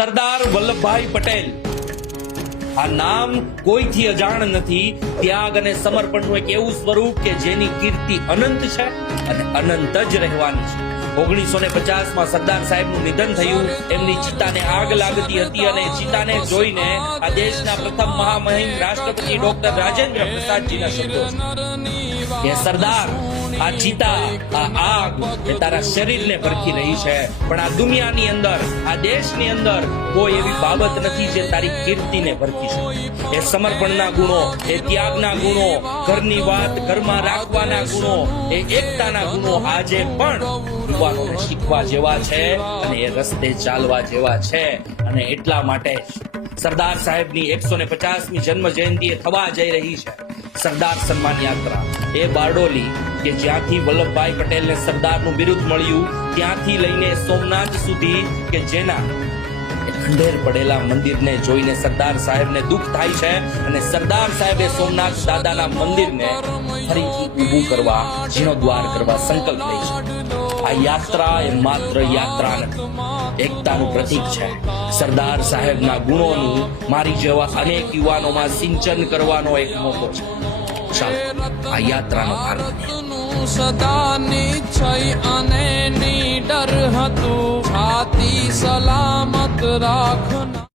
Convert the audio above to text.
સરદાર વલ્લભભાઈ પટેલ આ નામ કોઈથી અજાણ નથી। ત્યાગ અને સમર્પણનું એક એવું સ્વરૂપ કે જેની કીર્તિ અનંત છે અને અનંત જ રહેવાની છે। 1950 માં સરદાર સાહેબનું નિધન થયું। એમની ચિતાને આગ લાગતી હતી અને ચિતાને જોઈને આ દેશના પ્રથમ મહામહિમ રાષ્ટ્રપતિ ડોક્ટર રાજેન્દ્ર પ્રસાદજીના શબ્દો કે સરદાર આ ચિતા આ આગ એ તારા શરીરને ભરખી રહી છે, પણ આ દુનિયાની અંદર આ દેશની અંદર કોઈ એવી બાબત નથી જે તારી કીર્તિને ભરખી શકે। એ સમર્પણના ગુણો, એ ત્યાગના ગુણો, ઘરની વાત ઘરમાં રાખવાના ગુણો, એ એકતાના ગુણો આજે પણ યુવાનોને શીખવા જેવા છે અને એ રસ્તે ચાલવા જેવા છે। અને એટલા માટે સરદાર સાહેબની 150મી જન્મ જયંતિ થવા જઈ રહી છે સરદાર સન્માન યાત્રા। એ બારડોલી કે જ્યાંથી વલ્લભભાઈ પટેલને સરદારનું બિરુદ મળ્યું, ત્યાંથી લઈને સોમનાથ સુધી કે જેના ખંડેર પડેલા મંદિરને જોઈને સરદાર સાહેબને દુઃખ થાય છે અને સરદાર સાહેબે સોમનાથ દાદાના મંદિરને ફરીથી ઊભું કરવા, જીર્ણોદ્ધાર કરવા સંકલ્પ લે છે। આ યાત્રા એ માત્ર યાત્રા નથી, એકતાનું પ્રતીક છે। સરદાર સાહેબના ગુણોનું મારી જેવા અનેક યુવાનોમાં સિંચન કરવાનો એક મોકો છે। ચાલો આ યાત્રાનો ભાગ બનીએ। સદા નિશ્ચય અને નિડર હતું, છાતી સલામત રાખના।